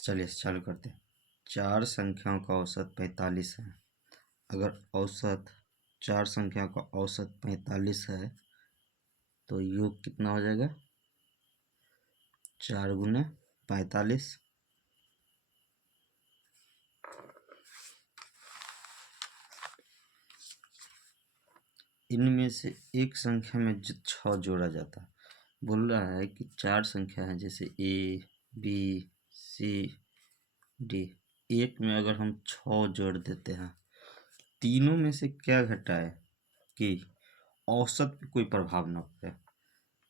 चलिए चालू करते हैं। 4 संख्याओं का औसत 45 है। अगर औसत 4 संख्याओं का औसत 45 है तो योग कितना हो जाएगा? 4 गुने 45। इनमें से एक संख्या में 6 जोड़ा जाता है। बोल रहा है कि 4 संख्या है, जैसे ए बी सी डी। एक में अगर हम 6 जोड़ देते हैं, तीनों में से क्या घटाए कि औसत पे कोई प्रभाव न पड़े।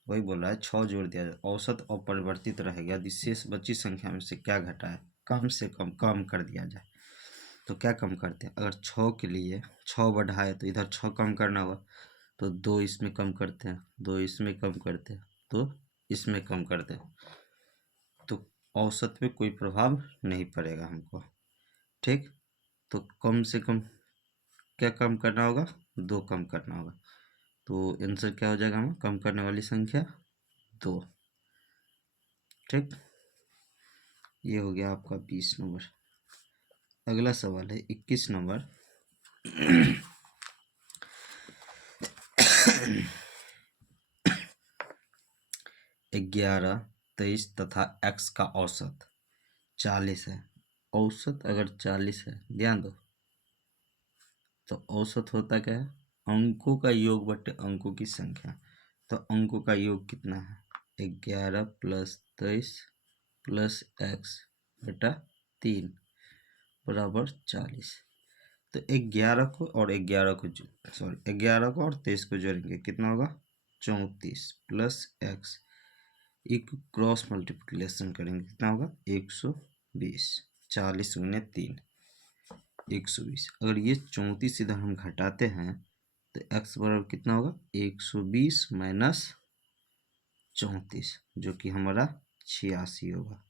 वही बोल रहा है 6 जोड़ दिया जाए, औसत अपरिवर्तित रहेगा। यदि शेष बची संख्या में से क्या घटाए, कम से कम कर दिया जाए। तो क्या कम करते हैं? अगर 6 के लिए 6 बढ़ाए तो इधर 6 कम करना होगा, तो 2 इसमें कम करते हैं, 2 इसमें कम करते हैं, तो इसमें कम करते हैं, तो औसत पे कोई प्रभाव नहीं पड़ेगा हमको। ठीक, तो कम से कम क्या कम करना होगा? 2 कम करना होगा। तो आंसर क्या हो जाएगा? हमें कम करने वाली संख्या 2। ठीक, ये हो गया आपका 20 नंबर। अगला सवाल है 21 नंबर। 11, 23 तथा x का औसत 40 है। औसत अगर 40 है, ध्यान दो, तो औसत होता क्या है? अंकों का योग बटे अंकों की संख्या। तो अंकों का योग कितना है? 11 प्लस 23 प्लस x बटा 3 बराबर 40। तो 11 को और 11 को 11 को और 23 को जोड़ेंगे, कितना होगा? 34 प्लस x। एक क्रॉस मल्टीप्लिकेशन करेंगे, कितना होगा? 120। 40 गुने 3 120। अगर ये 34 इधर हम घटाते हैं तो x बराबर कितना होगा? 120 माइनस 34, जो कि हमारा 86 होगा।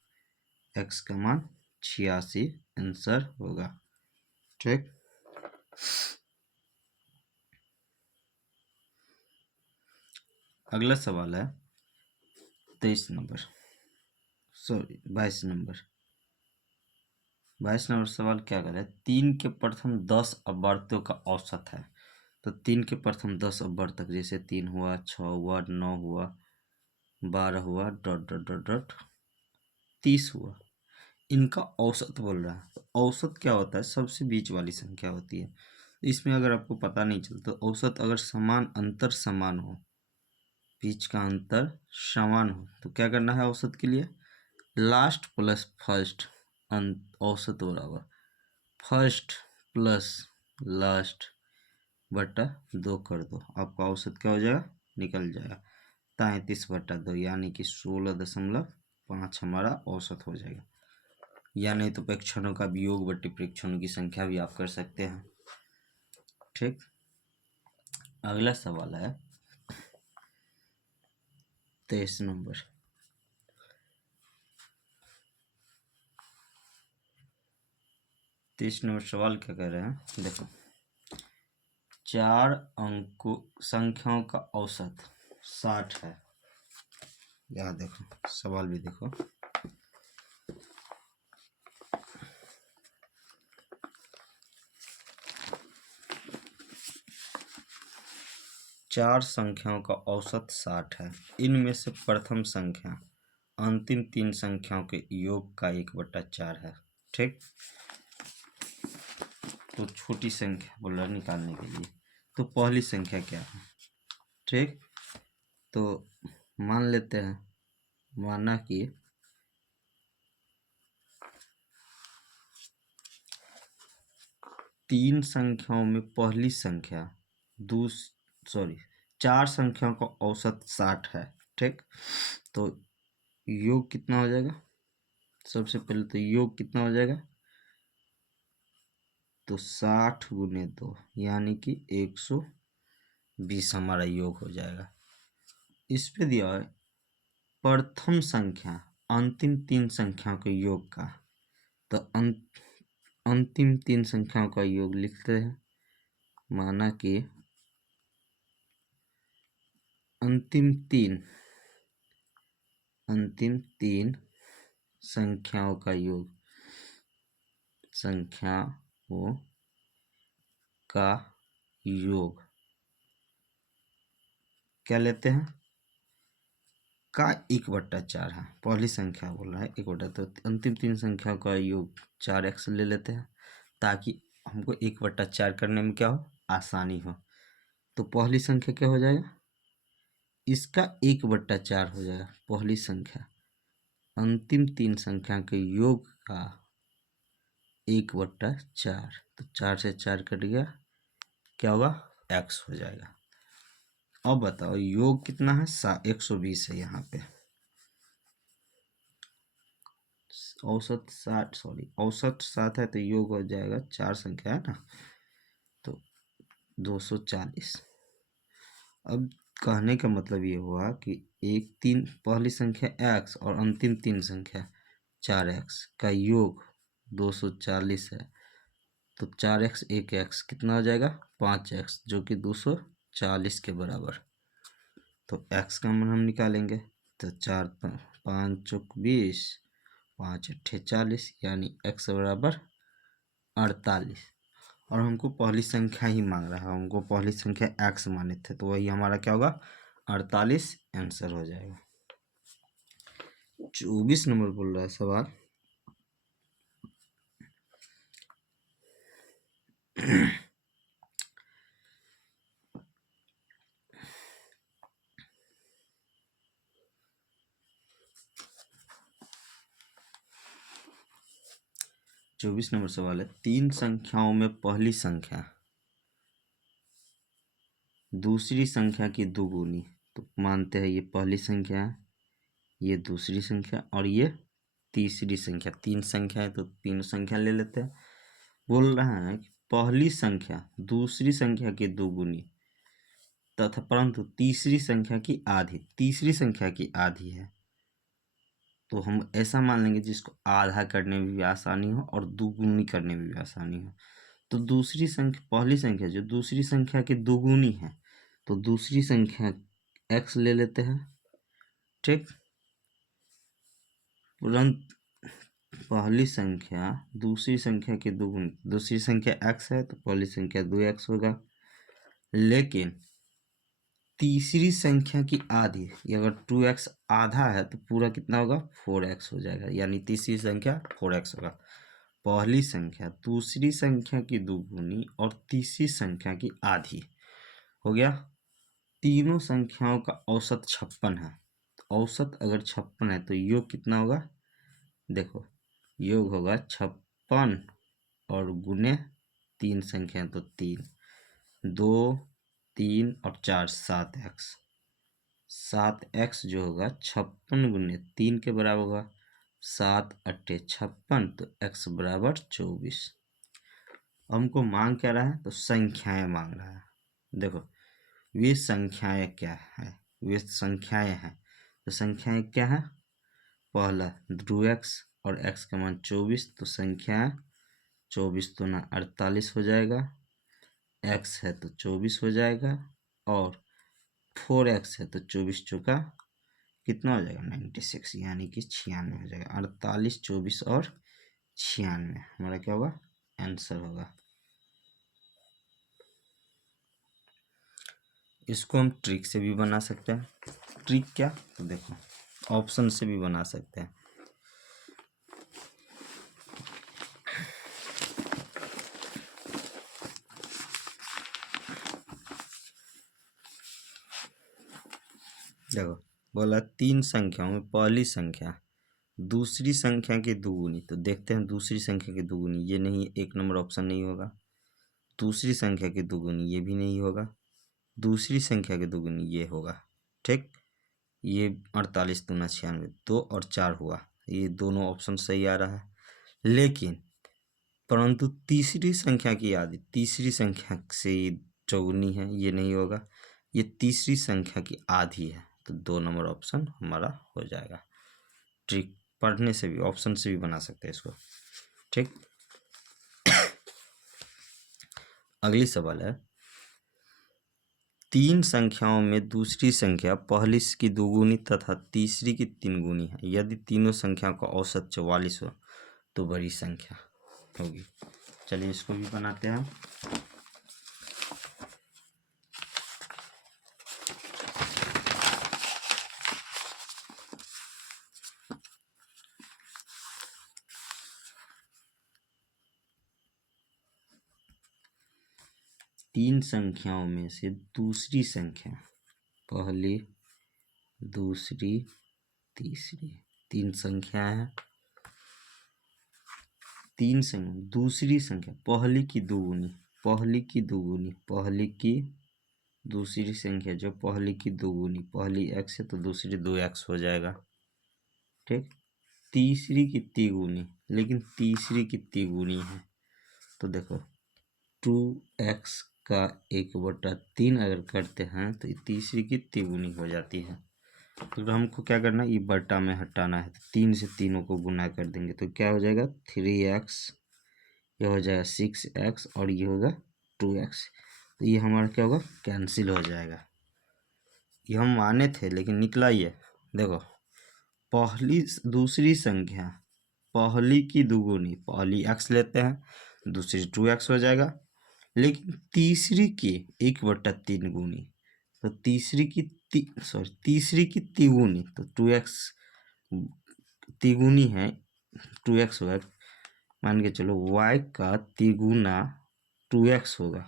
x का मान 86 आंसर होगा। ठीक, अगला सवाल है 22 नंबर सवाल क्या कर रहा है? 3 के प्रथम 10 अपवर्तों का औसत है। तो 3 के प्रथम 10 अपवर्तक, जैसे 3 हुआ, 6 हुआ, 9 हुआ, 12 हुआ, डॉट डॉट डॉट डॉट 30 हुआ, इनका औसत बोल रहा है। तो औसत क्या होता है? सबसे बीच वाली संख्या होती है। इसमें अगर आपको पता नहीं चलता, औसत अगर अंतर समान हो, बीच का अंतर समान हो, तो क्या करना है औसत के लिए? लास्ट प्लस फर्स्ट औसत बराबर फर्स्ट प्लस लास्ट बटा 2 कर दो, आपका औसत क्या हो जाएगा? निकल जाएगा 33/2, यानी कि 16.5 हमारा औसत हो जाएगा। या नहीं तो प्रेक्षणों का वियोग बटे प्रेक्षणों की संख्या भी आप कर सकते हैं। ठीक, अगला सवाल है 23 नंबर। 23 नंबर सवाल क्या कह रहे हैं? देखो, 4 अंकों संख्याओं का औसत 60 है। यहाँ देखो, सवाल भी देखो। चार संख्याओं का औसत 60 है। इनमें से प्रथम संख्या अंतिम 3 संख्याओं के योग का 1/4 है। ठीक, तो छोटी संख्या बोल रहा निकालने के लिए, तो पहली संख्या क्या है? ठीक, तो मान लेते हैं, माना कि 3 संख्याओं में पहली संख्या 4 संख्याओं का औसत 60 है। ठीक, तो योग कितना हो जाएगा? सबसे पहले तो योग कितना हो जाएगा? तो 60 गुने 2 यानी कि 120 हमारा योग हो जाएगा। इस पे दिया है प्रथम संख्या अंतिम 3 संख्याओं के योग का, तो अंतिम 3 संख्याओं का योग लिखते हैं। माना कि अंतिम तीन संख्याओं का योग, संख्याओं का योग क्या लेते हैं? का 1/4 है, पहली संख्या बोल रहा है 1/, तो अंतिम तीन संख्याओं का योग 4x ले लेते हैं ताकि हमको 1/4 करने में क्या हो, आसानी हो। तो पहली संख्या क्या हो जाएगा, इसका 1/4 हो जाएगा पहली संख्या, अंतिम तीन संख्या के योग का 1/4, तो 4 से 4 कट गया, क्या होगा, x हो जाएगा। अब बताओ योग कितना है, 120 है, यहाँ पे औसत 7 है, तो योग हो जाएगा, 4 संख्या है ना, तो 240। अब कहने का मतलब ये हुआ कि पहली संख्या x और अंतिम तीन संख्या 4x का योग 240 है, तो 4x 1x कितना हो जाएगा, 5x, जो कि 240 के बराबर। तो x का मान हम निकालेंगे, तो 4 5 चौक 20, 5 अट्ठे 40, यानी x बराबर 48। और हमको पहली संख्या ही मांग रहा है, हमको पहली संख्या x माने थे, तो वही हमारा क्या होगा, 48 आंसर हो जाएगा। 24 नंबर बोल रहा है सवाल, 24 नंबर सवाल है, 3 संख्याओं में पहली संख्या दूसरी संख्या की दोगुनी, तो मानते हैं ये पहली संख्या है, ये दूसरी संख्या और ये तीसरी संख्या, 3 संख्या है तो 3 संख्या ले लेते हैं। बोल रहा है कि पहली संख्या दूसरी संख्या की दोगुनी तथा परंतु तीसरी संख्या की आधी, तीसरी संख्या की आधी है, तो हम ऐसा मान लेंगे जिसको आधा करने में भी आसानी हो और दोगुनी करने में भी आसानी हो। तो दूसरी संख्या, पहली संख्या जो दूसरी संख्या की दोगुनी है, तो दूसरी संख्या x ले लेते हैं, ठीक। तुरंत पहली संख्या दूसरी संख्या की दोगुनी, दूसरी संख्या x है तो पहली संख्या 2x होगा, लेकिन तीसरी संख्या की आधी, ये अगर 2x आधा है तो पूरा कितना होगा, 4x हो जाएगा, यानी तीसरी संख्या 4x होगा। पहली संख्या दूसरी संख्या की दोगुनी और तीसरी संख्या की आधी हो गया। तीनों संख्याओं का औसत 56 है, औसत अगर 56 है तो योग कितना होगा, देखो योग होगा 56 और गुने 3 संख्या, तो 3, 2, 3 और 4, 7x, 7x जो होगा 56 गुने 3 के बराबर होगा, 7 अट्ठे 56, तो x बराबर 24। हमको मांग क्या रहा है, तो संख्याएं मांग रहा है। देखो वे संख्याएं क्या है, वे संख्याएं हैं, तो संख्याएं क्या है, पहला 2x और x का मान 24, तो संख्या 24 तो ना 48 हो जाएगा, x है तो 24 हो जाएगा, और 4x है तो 24 चौका कितना हो जाएगा, 96, यानी कि 96 हो जाएगा। 48, 24 और 96 हमारा क्या होगा, आंसर होगा। इसको हम ट्रिक से भी बना सकते हैं। ट्रिक क्या, तो देखो ऑप्शन से भी बना सकते हैं। देखो बोला 3 संख्याओं में पहली संख्या दूसरी संख्या की दोगुनी, तो देखते हैं दूसरी संख्या की दोगुनी, ये नहीं, 1 नंबर ऑप्शन नहीं होगा। दूसरी संख्या की दोगुनी ये भी नहीं होगा, दूसरी संख्या की दोगुनी ये होगा, ठीक। ये 48 दूना 96, 2 और 4 हुआ, ये दोनों ऑप्शन सही आ रहा है, लेकिन परंतु तीसरी संख्या की आधी, तीसरी संख्या से चौगुनी है, ये नहीं होगा, ये तीसरी संख्या की आधी है, तो 2 नंबर ऑप्शन हमारा हो जाएगा। ट्रिक पढ़ने से भी, ऑप्शन से भी बना सकते हैं इसको, ठीक। अगली सवाल है, तीन संख्याओं में दूसरी संख्या पहली की दोगुनी तथा तीसरी की तीन गुनी है। यदि तीनों संख्याओं का औसत 44 हो तो बड़ी संख्या होगी। चलिए इसको भी बनाते हैं। तीन संख्याओं में से दूसरी संख्या पहली, दूसरी, तीसरी, तीन संख्या है। तीन संख्या दूसरी संख्या पहली की दोगुनी, पहली की दोगुनी, पहली की दूसरी संख्या जो पहली की दोगुनी, पहली x है तो दूसरी 2x हो जाएगा। ठीक, तीसरी की तिगुनी, लेकिन तीसरी की तिगुनी है तो देखो 2x का 1/3 अगर करते हैं तो तीसरी की तिगुनी हो जाती है। तो हमको क्या करना है, ये बटा में हटाना है तो 3 से तीनों को गुना कर देंगे तो क्या हो जाएगा 3x, ये हो जाएगा 6x और ये होगा 2x। तो ये हमारा क्या होगा, कैंसिल हो जाएगा। ये हम माने थे लेकिन निकला ये। देखो पहली दूसरी संख्या पहली की दोगुनी, पहली x लेते हैं दूसरी 2x हो जाएगा, लेकिन तीसरी की 1/3 गुनी तो तीसरी की तीसरी की तिगुनी तो 2x तिगुनी है 2x होगा। मान के चलो y का तिगुना 2x होगा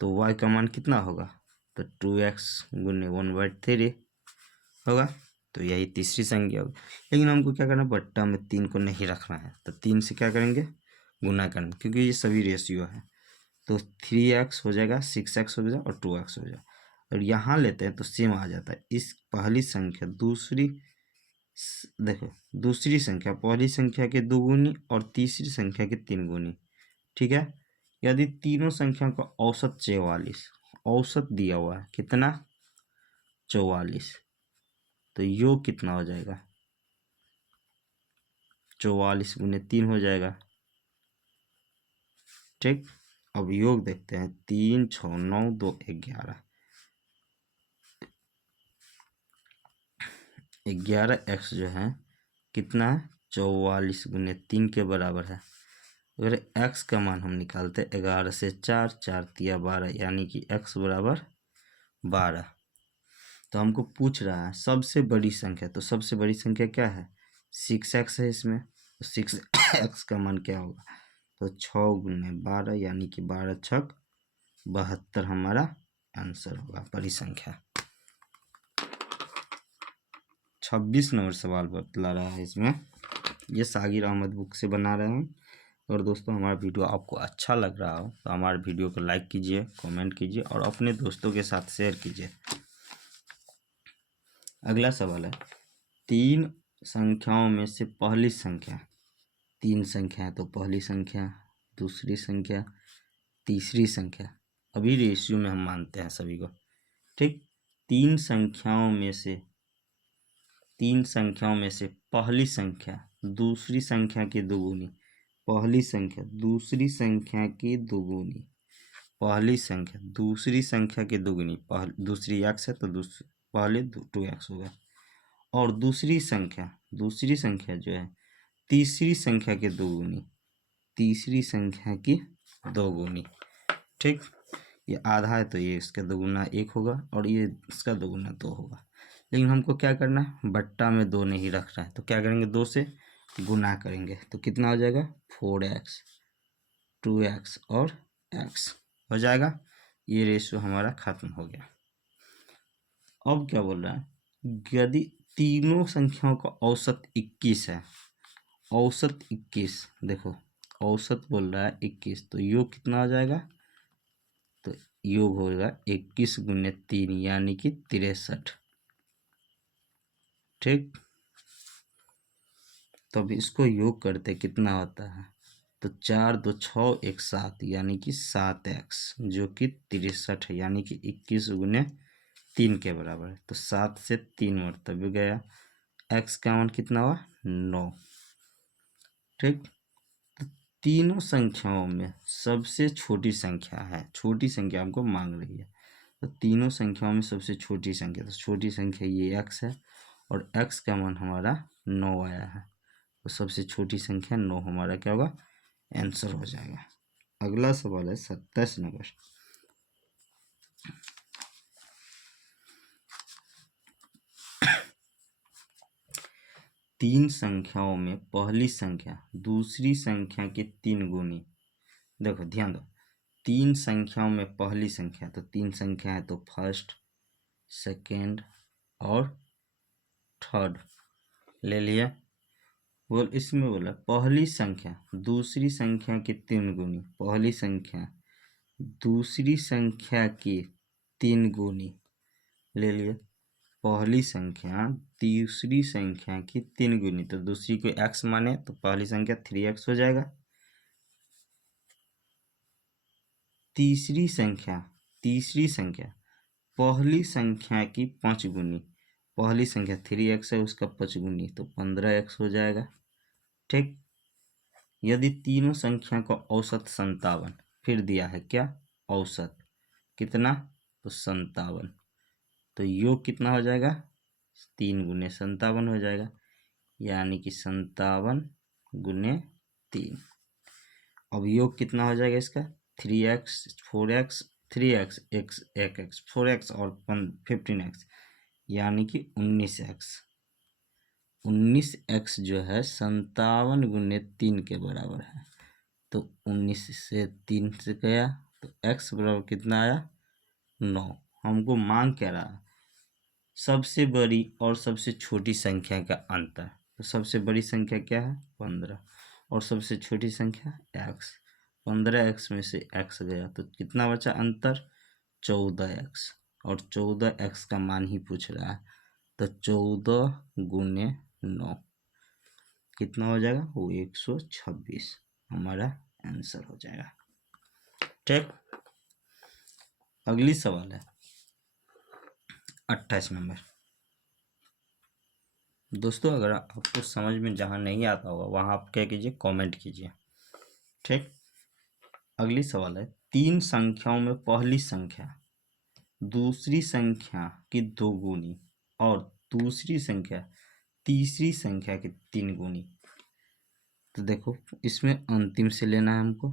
तो y का मान कितना होगा, तो 2x गुने 1/3 होगा। तो यही तीसरी संख्या होगी। लेकिन हमको क्या करना है, बट्टा में 3 को नहीं रखना है तो 3 से क्या करेंगे, गुना करेंगे, क्योंकि ये सभी रेशियो है। तो 3x हो जाएगा, 6x हो जाएगा और 2x हो जाएगा। और यहाँ लेते हैं तो सेम आ जाता है। इस पहली संख्या दूसरी, देखो दूसरी संख्या पहली संख्या के दोगुनी और तीसरी संख्या के 3 गुनी। ठीक है, यदि तीनों संख्याओं का औसत 44, औसत दिया हुआ है कितना 44, तो योग कितना हो जाएगा 44 गुने 3 हो जाएगा। ठीक, अब योग देखते हैं 3 6 9 2 11, 11x जो है कितना है 44 गुने 3 के बराबर है। अगर x का मान हम निकालते 11 से 4 4 तिया 12 यानी कि x बराबर 12। तो हमको पूछ रहा है सबसे बड़ी संख्या, तो सबसे बड़ी संख्या क्या है 6x है इसमें, तो 6x का मान क्या होगा, तो 6 गुने 12 यानी कि 12 छक 72 हमारा आंसर होगा बड़ी संख्या। 26 नंबर सवाल बतला रहा है इसमें, ये सागिर अहमद बुक से बना रहे हैं। और दोस्तों हमारा वीडियो आपको अच्छा लग रहा हो तो हमारे वीडियो को लाइक कीजिए, कमेंट कीजिए और अपने दोस्तों के साथ शेयर कीजिए। अगला सवाल है, तीन संख्याओं में से पहली संख्या, तीन संख्या है तो पहली संख्या, दूसरी संख्या, तीसरी संख्या, अभी रेशियो में हम मानते हैं सभी को। ठीक, तीन संख्याओं में से पहली संख्या दूसरी संख्या की दोगुनी, पहली संख्या दूसरी संख्या की दोगुनी, पहली संख्या दूसरी संख्या की दोगुनी, दूसरी x है तो पहले 2x होगा। और दूसरी संख्या जो है तीसरी संख्या के दोगुनी, तीसरी संख्या की दोगुनी। ठीक, ये आधा है तो ये इसका दोगुना 1 होगा और ये इसका दोगुना 2 होगा। लेकिन हमको क्या करना है, बट्टा में 2 नहीं रखना है तो क्या करेंगे 2 से गुना करेंगे तो कितना हो जाएगा 4x 2x और x हो जाएगा। ये रेशियो हमारा खत्म हो गया। अब क्या बोल रहा है, यदि तीनों संख्याओं का औसत 21 है, औसत 21, देखो औसत बोल रहा है 21 तो योग कितना हो जाएगा, तो योग होगा 21 गुने 3 यानी कि 63। ठीक, तो अब इसको योग करते कितना होता है, तो 4 2 6 1 7 यानी कि 7x जो कि 63 है यानी कि 21 गुने 3 के बराबर है। तो 7 से 3 मरतबे गया, x का मान कितना हुआ 9। ठीक, तो तीनों संख्याओं में सबसे छोटी संख्या है, छोटी संख्या हमको मांग रही है तो तीनों संख्याओं में सबसे छोटी संख्या, तो छोटी संख्या ये x है और x का मान हमारा 9 आया है, तो सबसे छोटी संख्या 9 हमारा क्या होगा, आंसर हो जाएगा। अगला सवाल है 27 नंबर। तीन संख्याओं में पहली संख्या दूसरी संख्या के 3 गुनी। देखो ध्यान दो, तीन संख्याओं में पहली संख्या, तो तीन संख्या है तो फर्स्ट, सेकेंड और थर्ड ले लिया। बोल इसमें बोला पहली संख्या दूसरी संख्या के 3 गुनी, पहली संख्या दूसरी संख्या के 3 गुनी ले लिया। पहली संख्या दूसरी संख्या की 3 गुनी, तो दूसरी को x माने तो पहली संख्या 3x हो जाएगा। तीसरी संख्या पहली संख्या की 5 गुनी, पहली संख्या 3x है उसका 5 गुनी तो 15x हो जाएगा। ठीक, यदि तीनों संख्या का औसत 57, फिर दिया है क्या औसत कितना, तो 57, तो योग कितना हो जाएगा, 3 गुने 57 हो जाएगा, यानी कि 57 गुने 3। अब योग कितना हो जाएगा इसका, 3x 4x 3x x 1x 4x और 15x, यानी कि 19x। 19x जो है 57 गुने 3 के बराबर है, तो 19 से 3 से गया तो x बराबर कितना आया, 9। हमको मांग क्या रहा, सबसे बड़ी और सबसे छोटी संख्या का अंतर, तो सबसे बड़ी संख्या क्या है 15 और सबसे छोटी संख्या x, 15x में से x गया तो कितना बचा अंतर, 14x, और 14x का मान ही पूछ रहा है, तो 14 गुने 9 कितना हो जाएगा, वो 126 हमारा आंसर हो जाएगा। ठीक, अगली सवाल है 28 नंबर। दोस्तों अगर आपको समझ में जहाँ नहीं आता होगा वहाँ आप क्या कीजिए, कमेंट कीजिए। ठीक, अगली सवाल है, तीन संख्याओं में पहली संख्या दूसरी संख्या की 2 गुनी और दूसरी संख्या तीसरी संख्या की 3 गुनी। तो देखो इसमें अंतिम से लेना है हमको,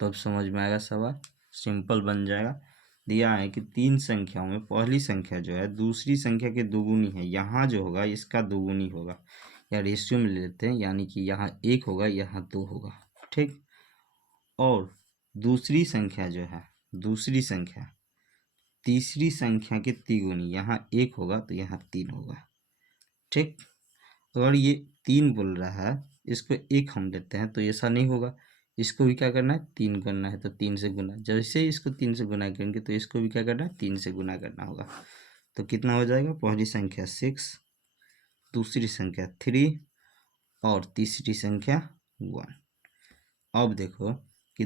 तब समझ में आएगा सवाल, सिंपल बन जाएगा। दिया है कि तीन संख्याओं में पहली संख्या जो है दूसरी संख्या के दोगुनी है, यहाँ जो होगा इसका दोगुनी होगा, या रेशियो में ले लेते हैं, यानी कि यहाँ 1 होगा यहाँ 2 होगा। ठीक, और दूसरी संख्या जो है दूसरी संख्या तीसरी संख्या के तिगुनी, यहाँ 1 होगा तो यहाँ 3 होगा। ठीक, अगर ये 3 बोल रहा है इसको 1 हम लेते हैं तो ऐसा नहीं होगा, इसको भी क्या करना है 3 करना है, तो 3 से गुना, जैसे इसको 3 से गुना करेंगे तो इसको भी क्या करना है 3 से गुना करना होगा, तो कितना हो जाएगा, पहली संख्या 6, दूसरी संख्या 3 और तीसरी संख्या 1। अब देखो कि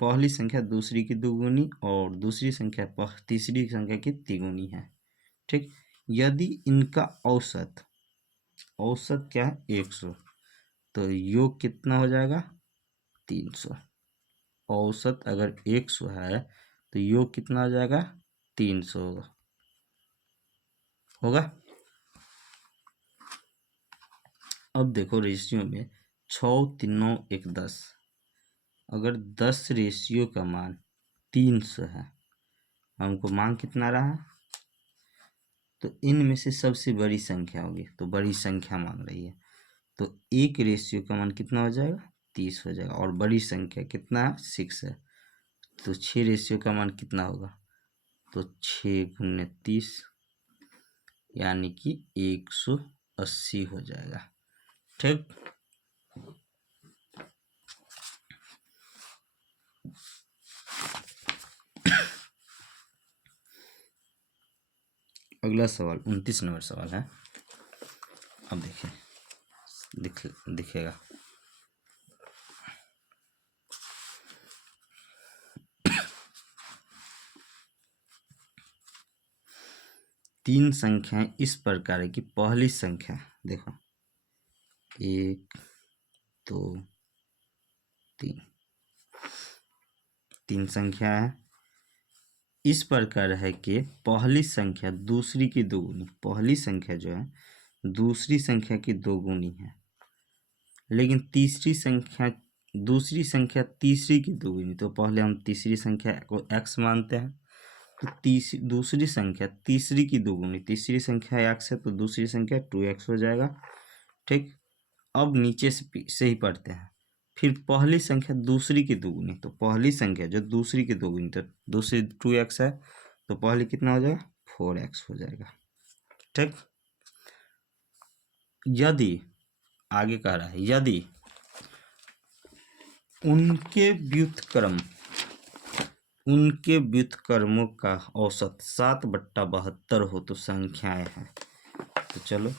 पहली संख्या दूसरी की दोगुनी और दूसरी संख्या तीसरी संख्या की तिगुनी है। ठीक, यदि इनका औसत क्या है 100, तो योग कितना हो जाएगा 300। औसत अगर 100 है तो योग कितना हो जाएगा 300 होगा। अब देखो रेशियो में 6 3 9 1 10, अगर 10 रेशियो का मान 300 है, हमको मान कितना रहा, तो इनमें से सबसे बड़ी संख्या होगी, तो बड़ी संख्या मांग रही है, तो 1 रेशियो का मान कितना हो जाएगा 30 हो जाएगा, और बड़ी संख्या कितना 6 है, तो 6 रेशियो का मान कितना होगा, तो 6 गुने 30 यानी कि 180 हो जाएगा। ठीक, अगला सवाल 29 नंबर सवाल है। अब देखिए दिखेगा, तीन संख्याएं इस प्रकार है कि पहली संख्या देखो 1 2 3, तीन संख्या है, इस प्रकार है कि पहली संख्या दूसरी की दोगुनी, पहली संख्या जो है दूसरी संख्या की दोगुनी है, लेकिन तीसरी संख्या दूसरी संख्या तीसरी की दोगुनी। तो पहले हम तीसरी संख्या को x मानते हैं, तो दूसरी संख्या तीसरी की दोगुनी, तीसरी संख्या x है तो दूसरी संख्या 2x हो जाएगा। ठीक, अब नीचे से ही पढ़ते हैं। फिर पहली संख्या दूसरी की दोगुनी, तो पहली संख्या जो दूसरी की दोगुनी, तो दूसरी 2x है तो पहली कितना हो जाएगा 4x हो जाएगा। ठीक, यदि आगे कह रहा है यदि उनके व्युत्क्रमों का औसत 7/72 हो तो संख्याएं हैं। तो चलो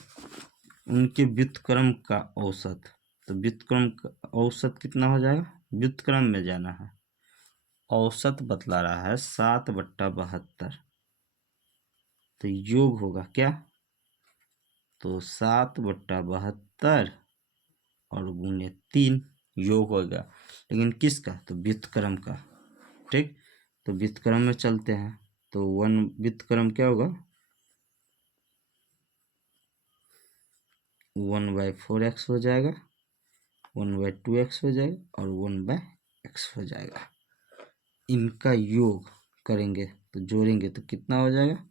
उनके व्युत्क्रम का औसत, तो व्युत्क्रम का औसत कितना हो जाएगा, व्युत्क्रम में जाना है, औसत बतला रहा है 7/72, तो योग होगा क्या, तो 7/72 और गुणे 3 योग होगा, लेकिन किसका, तो व्युत्क्रम का। ठीक, तो व्युत्क्रम में चलते हैं, तो व्युत्क्रम क्या होगा, 1/4x हो जाएगा, 1/2x हो जाएगा और 1/x हो जाएगा। इनका योग करेंगे तो जोड़ेंगे तो कितना हो जाएगा,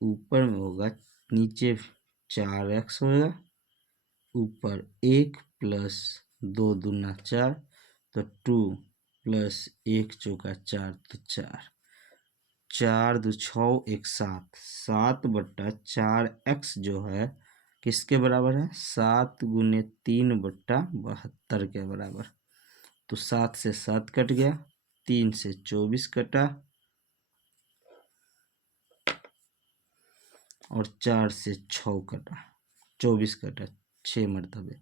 ऊपर में होगा, नीचे 4x होगा, ऊपर 1 प्लस 2 दूना 4, तो 2 प्लस 1 चौका 4, तो 4, 4 2 6 1 7, 7/4x जो है किसके बराबर है, 7 गुने 3/72 के बराबर। तो 7 से 7 कट गया, 3 से 24 कटा और 4 से 6 कटा, 24 कटा 6 मरतबे,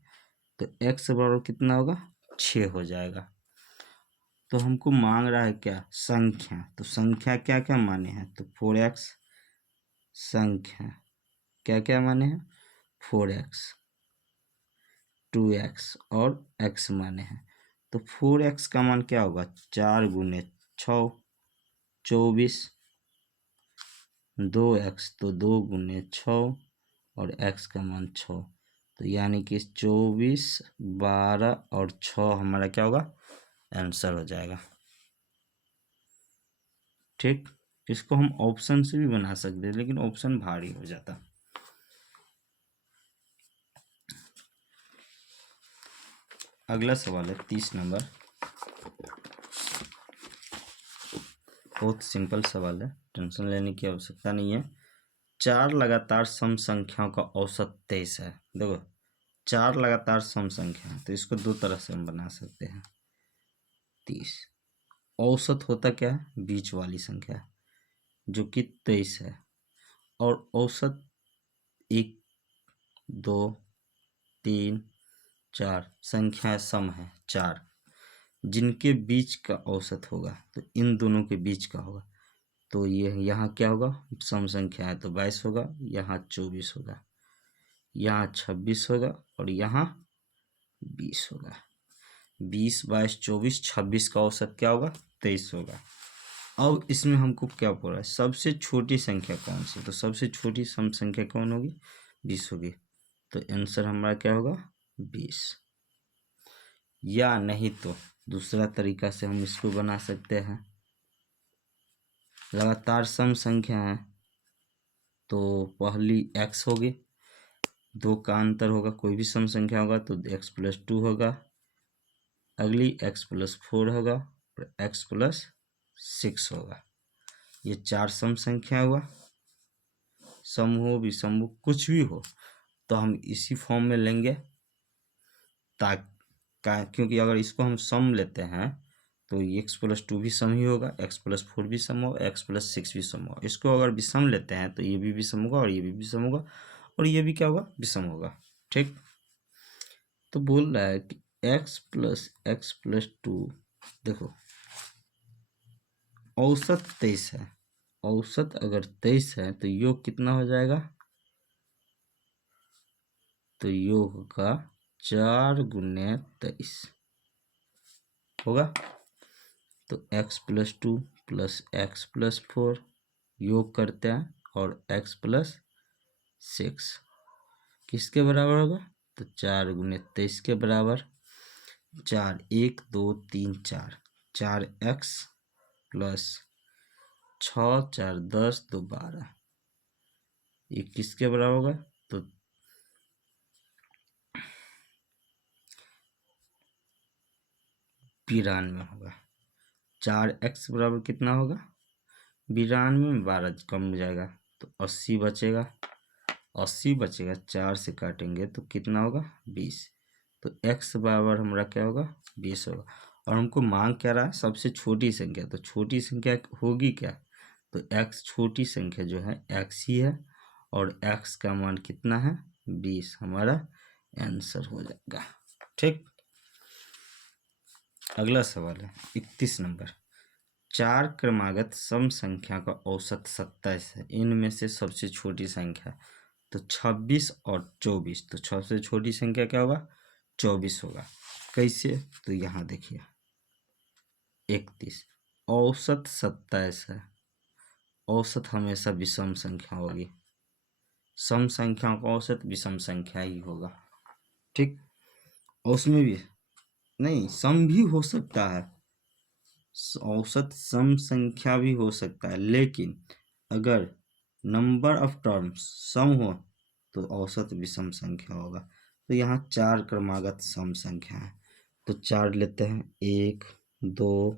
तो x बराबर कितना होगा 6 हो जाएगा। तो हमको मांग रहा है क्या, संख्या, तो संख्या क्या क्या माने हैं, तो 4x, संख्या क्या क्या माने हैं, 4x 2x और x माने हैं। तो 4x का मान क्या होगा, 4 गुने 6 24, 2x तो 2 गुने 6 और x का मान 6, तो यानी कि 24 12 और 6 हमारा क्या होगा, आंसर हो जाएगा। ठीक, इसको हम ऑप्शन से भी बना सकते हैं, लेकिन ऑप्शन भारी हो जाता। अगला सवाल है 30 नंबर, बहुत सिंपल सवाल है, टेंशन लेने की आवश्यकता नहीं है। 4 लगातार सम संख्याओं का औसत 23 है। देखो 4 लगातार सम संख्या है, तो इसको दो तरह से हम बना सकते हैं। 30 औसत होता क्या है, बीच वाली संख्या जो कि 23 है, और औसत 1 2 3 4 संख्या सम है 4, जिनके बीच का औसत होगा, तो इन दोनों के बीच का होगा, तो ये यहाँ क्या होगा, सम संख्या है तो 22 होगा, यहाँ 24 होगा, यहाँ 26 होगा और यहाँ 20 होगा। 20 22 24 26 का औसत क्या होगा, 23 होगा। अब इसमें हमको क्या पड़ रहा है, सबसे छोटी संख्या कौन सी, तो सबसे छोटी सम संख्या कौन होगी, 20 होगी, तो आंसर हमारा क्या होगा 20। या नहीं तो दूसरा तरीका से हम इसको बना सकते हैं, लगातार सम संख्या है तो पहली x होगी, 2 का अंतर होगा, कोई भी सम संख्या होगा तो x+2 होगा, अगली x+4 होगा और x+6 होगा। ये 4 सम संख्या हुआ, सम हो विषम हो कुछ भी हो तो हम इसी फॉर्म में लेंगे, क्योंकि अगर इसको हम सम लेते हैं तो x+2 भी सम ही होगा, x+4 भी सम होगा, x+6 भी सम होगा। इसको अगर विषम लेते हैं तो ये भी विषम होगा और ये भी विषम होगा और ये भी क्या होगा, विषम होगा। ठीक, तो बोल रहा है कि x+x+2, देखो औसत 23 है, औसत अगर 23 है तो योग कितना हो जाएगा, तो योग का 4 गुने 23 होगा, तो x+2 प्लस एक्स प्लस 4 योग करते हैं और x प्लस 6 किसके बराबर होगा? तो 4 गुने 23 के बराबर। 4 1 2 3 4 4x प्लस 6 4 10 2 12 ये किसके बराबर होगा? तो 92 होगा। 4x बराबर कितना होगा? 92 में 12 कम हो जाएगा तो 80 बचेगा। 80 बचेगा, 4 से काटेंगे तो कितना होगा? 20। तो x बराबर हमारा क्या होगा? 20 होगा। और हमको मांग क्या रहा है? सबसे छोटी संख्या। तो छोटी संख्या होगी क्या? तो x छोटी संख्या जो है x ही है और x का मान कितना है? 20 हमारा आंसर हो जाएगा। ठीक, अगला सवाल है 31 नंबर। 4 क्रमागत सम संख्या का औसत 27 है, इनमें से सबसे छोटी संख्या तो 26 और 24। तो सबसे छोटी संख्या क्या होगा? 24 होगा। कैसे? तो यहाँ देखिए 31 औसत 27 है। औसत हमेशा विषम संख्या होगी, सम संख्याओं का औसत विषम संख्या ही होगा। ठीक, उसमें भी नहीं, सम भी हो सकता है, औसत सम संख्या भी हो सकता है, लेकिन अगर नंबर ऑफ टर्म्स सम हो तो औसत विषम संख्या होगा। तो यहाँ 4 क्रमागत सम संख्या है तो 4 लेते हैं, 1 2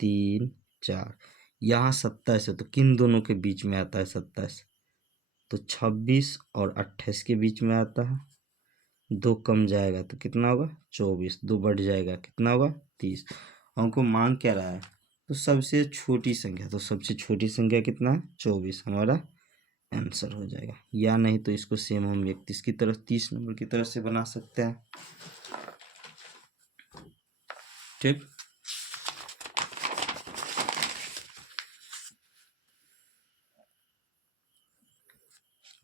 3 4। यहाँ 27 है तो किन दोनों के बीच में आता है 27? तो 26 और 28 के बीच में आता है। 2 कम जाएगा तो कितना होगा? 24। 2 बढ़ जाएगा कितना होगा? 30। हमको मांग क्या रहा है? तो सबसे छोटी संख्या। तो सबसे छोटी संख्या कितना है? 24 हमारा आंसर हो जाएगा। या नहीं तो इसको सेम हम 31 की तरफ 30 नंबर की तरफ से बना सकते हैं। ठीक,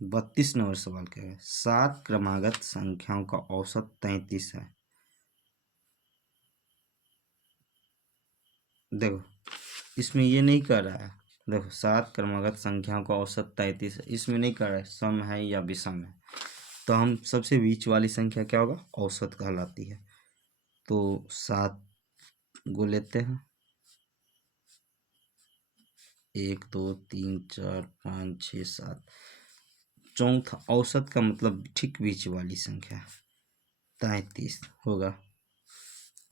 32 नंबर सवाल क्या है? 7 क्रमागत संख्याओं का औसत 33 है। देखो इसमें ये नहीं कर रहा है, देखो 7 क्रमागत संख्याओं का औसत 33 है, इसमें नहीं कर रहा है सम है या विषम है। तो हम सबसे बीच वाली संख्या क्या होगा? औसत कहलाती है। तो 7 को लेते हैं, 1 2 3 4 5 6 7। चौथा औसत का मतलब ठीक बीच वाली संख्या 33 होगा।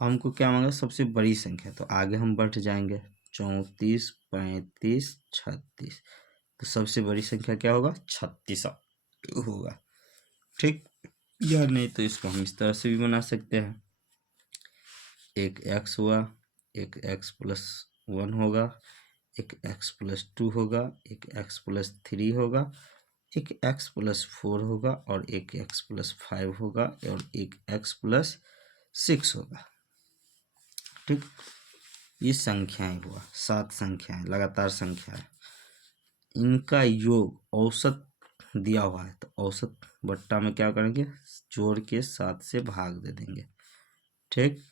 हमको क्या मांगा? सबसे बड़ी संख्या। तो आगे हम बढ़ जाएंगे, 34 35 36। तो सबसे बड़ी संख्या क्या होगा? 36 होगा। ठीक, या नहीं तो इसको हम इस तरह से भी बना सकते हैं, एक x हुआ, एक x प्लस 1 होगा, एक x प्लस 2 होगा, एक x प्लस 3 होगा, एक x प्लस 4 होगा और एक x प्लस 5 होगा और एक x प्लस 6 होगा। ठीक, ये संख्याएं हुआ, 7 संख्याएं लगातार संख्या है, इनका योग औसत दिया हुआ है। तो औसत बट्टा में क्या करेंगे? जोड़ के 7 से भाग दे देंगे। ठीक,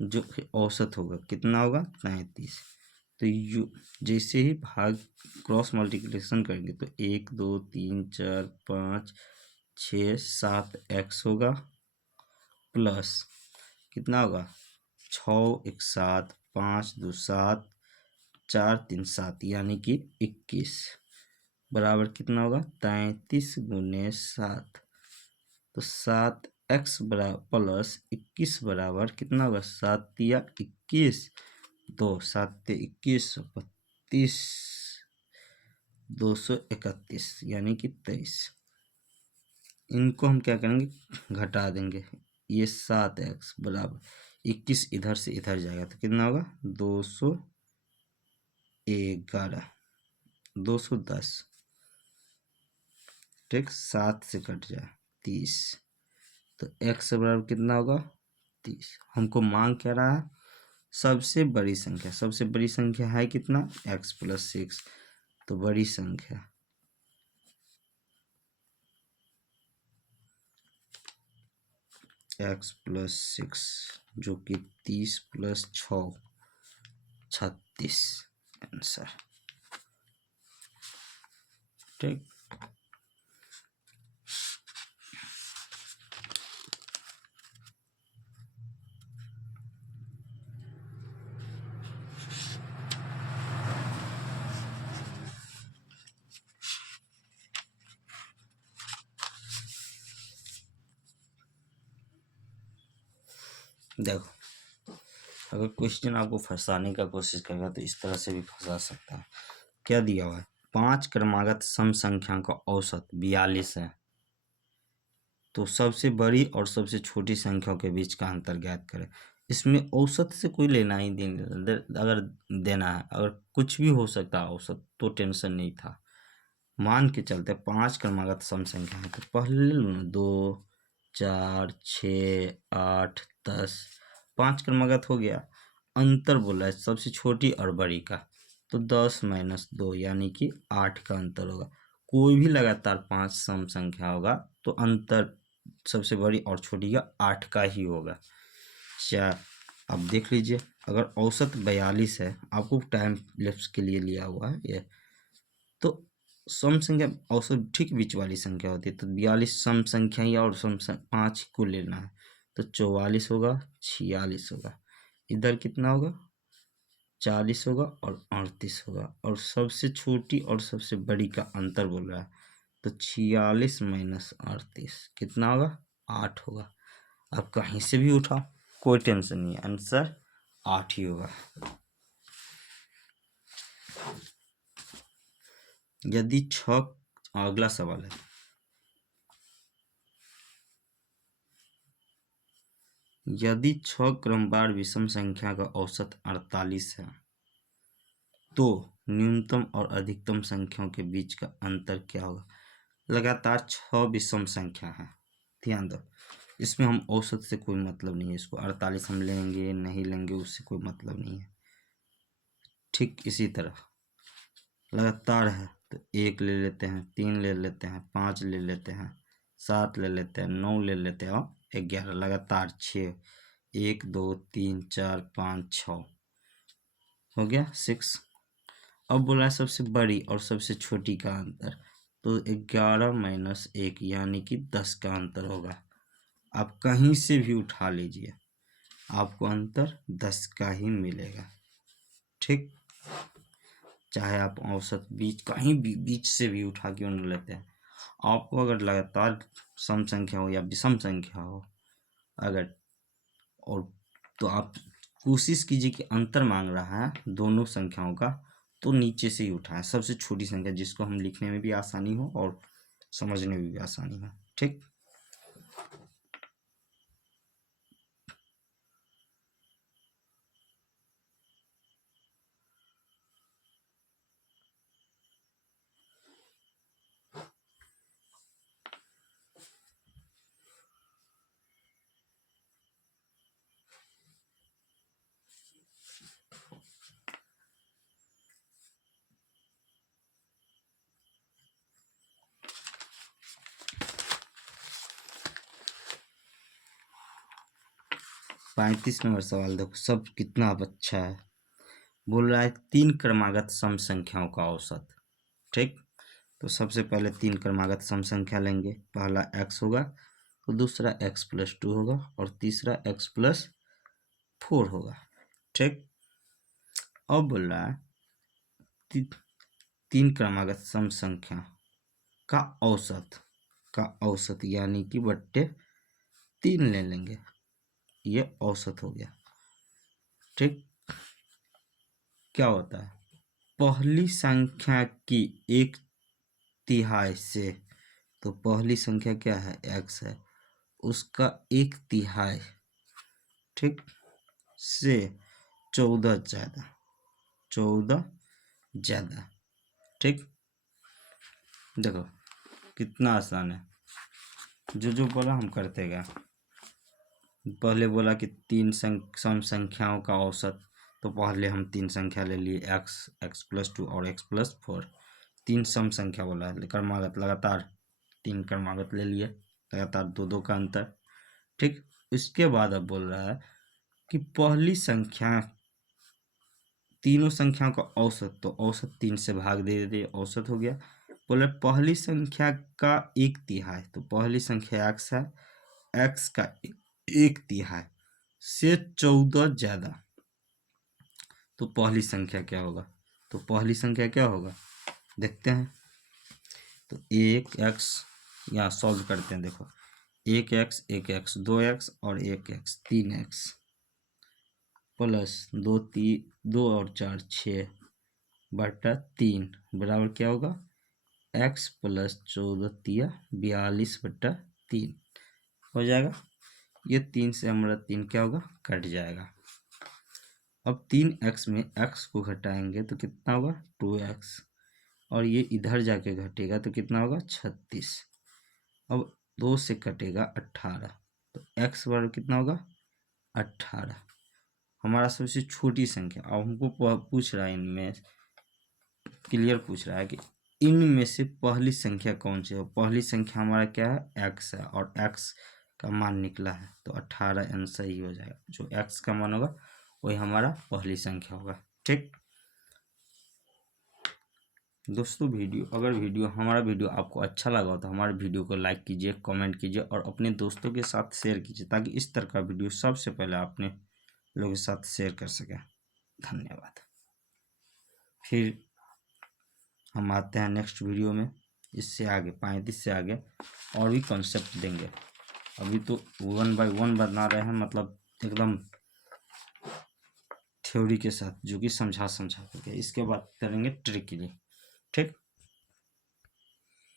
जो औसत होगा कितना होगा? 35। तो यू जैसे ही भाग क्रॉस मल्टीप्लिकेशन करेंगे तो 1 2 3 4 5 6 7 x होगा प्लस कितना होगा? 6 1 7 5 2 7 4 3 7 यानी कि 21 बराबर कितना होगा? 33 गुने 7। तो 7x बराबर प्लस 21 बराबर कितना होगा? 7 या 21 2 7 21 32 231 यानी कि 23। इनको हम क्या करेंगे? घटा देंगे। ये 7x बराबर 21 इधर से इधर जाएगा तो कितना होगा? 211 210। ठीक, 7 से कट जाए 30। तो x बराबर कितना होगा? 30। हमको मांग क्या रहा है? सबसे बड़ी संख्या। सबसे बड़ी संख्या है कितना? x plus 6। तो बड़ी संख्या x प्लस 6 जो कि 30 प्लस 6 36 आंसर। ठीक, देखो अगर क्वेश्चन आपको फंसाने का कोशिश करेगा तो इस तरह से भी फंसा सकता है। क्या दिया हुआ है, 5 क्रमागत सम संख्या का औसत 42 है, तो सबसे बड़ी और सबसे छोटी संख्याओं के बीच का अंतर ज्ञात करें। इसमें औसत से कोई लेना ही देना, अगर देना है, अगर कुछ भी हो सकता है औसत तो टेंशन नहीं था। मान के चलते 5 क्रमागत सम संख्या है, तो पहले ले लो ना, 2 4 6 8 10, 5 क्रमागत हो गया। अंतर बोला है सबसे छोटी और बड़ी का, तो 10 - 2 यानी कि 8 का अंतर होगा। कोई भी लगातार 5 सम संख्या होगा तो अंतर सबसे बड़ी और छोटी का 8 का ही होगा। चार, अब देख लीजिए, अगर औसत 42 है, आपको टाइम लैप्स के लिए लिया हुआ है ये, तो सम संख्या औसत ठीक बीच वाली संख्या होती है, तो 42 सम संख्या ही और सम 5 को लेना है, तो 44 होगा, 46 होगा, इधर कितना होगा, 40 होगा और 38 होगा, और सबसे छोटी और सबसे बड़ी का अंतर बोल रहा है, तो 46 - 38 कितना होगा, 8 होगा। अब कहीं से भी उठाओ कोई टेंशन नहीं है, आंसर 8 ही होगा। यदि 6, अगला सवाल है, यदि 6 क्रमवार विषम संख्या का औसत 48 है, तो न्यूनतम और अधिकतम संख्याओं के बीच का अंतर क्या होगा। लगातार 6 विषम संख्या है, ध्यान दो, इसमें हम औसत से कोई मतलब नहीं है, इसको 48 हम लेंगे नहीं लेंगे उससे कोई मतलब नहीं है। ठीक इसी तरह लगातार है तो 1 ले लेते हैं, 3 ले लेते हैं, 5 ले लेते हैं, 7 ले लेते हैं, 9 ले लेते हैं और 11, लगातार 6, 1 2 3 4 5 6 हो गया 6। अब बोला है सबसे बड़ी और सबसे छोटी का अंतर, तो 11 - 1 यानी कि 10 का अंतर होगा। आप कहीं से भी उठा लीजिए, आपको अंतर 10 का ही मिलेगा। ठीक, चाहे आप औसत बीच कहीं भी बीच से भी उठा क्यों न लेते हैं, आपको अगर लगातार सम संख्या हो या विषम संख्या हो, अगर और तो आप कोशिश कीजिए कि अंतर मांग रहा है दोनों संख्याओं का, तो नीचे से ही उठाएं, सबसे छोटी संख्या जिसको हम लिखने में भी आसानी हो और समझने में भी आसानी हो। ठीक, 35 नंबर सवाल देखो, सब कितना अच्छा है। बोल रहा है 3 क्रमागत सम संख्याओं का औसत। ठीक, तो सबसे पहले 3 क्रमागत सम संख्या लेंगे, पहला x होगा, तो दूसरा x+2 होगा और तीसरा x+4 होगा। ठीक, अब बोल रहा है 3 क्रमागत सम संख्या का औसत यानी कि बट्टे 3 ले लेंगे, ये औसत हो गया। ठीक, क्या होता है, पहली संख्या की 1/3 से, तो पहली संख्या क्या है, x है, उसका 1/3, ठीक, से 14 ज़्यादा। ठीक, देखो कितना आसान है, जो बोला हम करते गए। पहले बोला कि 3 सम संख्याओं का औसत, तो पहले हम 3 संख्या ले लिए, x, x+2 और x+4, 3 सम संख्या बोला है, क्रमागत लगातार 3 क्रमागत ले लिए, लगातार 2 का अंतर। ठीक, इसके बाद अब बोल रहा है कि पहली संख्या तीनों संख्याओं का औसत, तो औसत 3 से भाग दे देते, औसत हो गया। बोले पहली संख्या का 1/3, तो पहली संख्या x है, x का 1/3 से 14 ज्यादा, तो पहली संख्या क्या होगा? तो पहली संख्या क्या होगा देखते हैं। तो 1x यहाँ सॉल्व करते हैं, देखो 1x 1x 2x और 1x 3x प्लस 2 और 4 6/3 बराबर क्या होगा? x प्लस 14 42/3 हो जाएगा। ये 3 से हमारा 3 क्या होगा? कट जाएगा। अब 3x में x को घटाएंगे तो कितना होगा? 2x, और ये इधर जाके घटेगा तो कितना होगा? 36। अब 2 से कटेगा 18, तो x बराबर कितना होगा? 18। हमारा सबसे छोटी संख्या। अब हमको पूछ रहा है, इनमें क्लियर पूछ रहा है कि इनमें से पहली संख्या कौन सी है। पहली संख्या हमारा क्या है? x है, और x का मान निकला है, तो 18 आंसर ही हो जाएगा। जो x का मान होगा वही हमारा पहली संख्या होगा। ठीक दोस्तों, हमारा वीडियो आपको अच्छा लगा हो तो हमारे वीडियो को लाइक कीजिए, कमेंट कीजिए और अपने दोस्तों के साथ शेयर कीजिए, ताकि इस तरह का वीडियो सबसे पहले अपने लोगों के साथ शेयर कर सकें। धन्यवाद। फिर हम आते हैं नेक्स्ट वीडियो में, इससे आगे 35 से आगे और भी कॉन्सेप्ट देंगे। अभी तो 1 बाय 1 बना रहे हैं, मतलब एकदम थ्योरी के साथ, जो कि समझा करके। इसके बाद करेंगे ट्रिक के लिए। ठीक।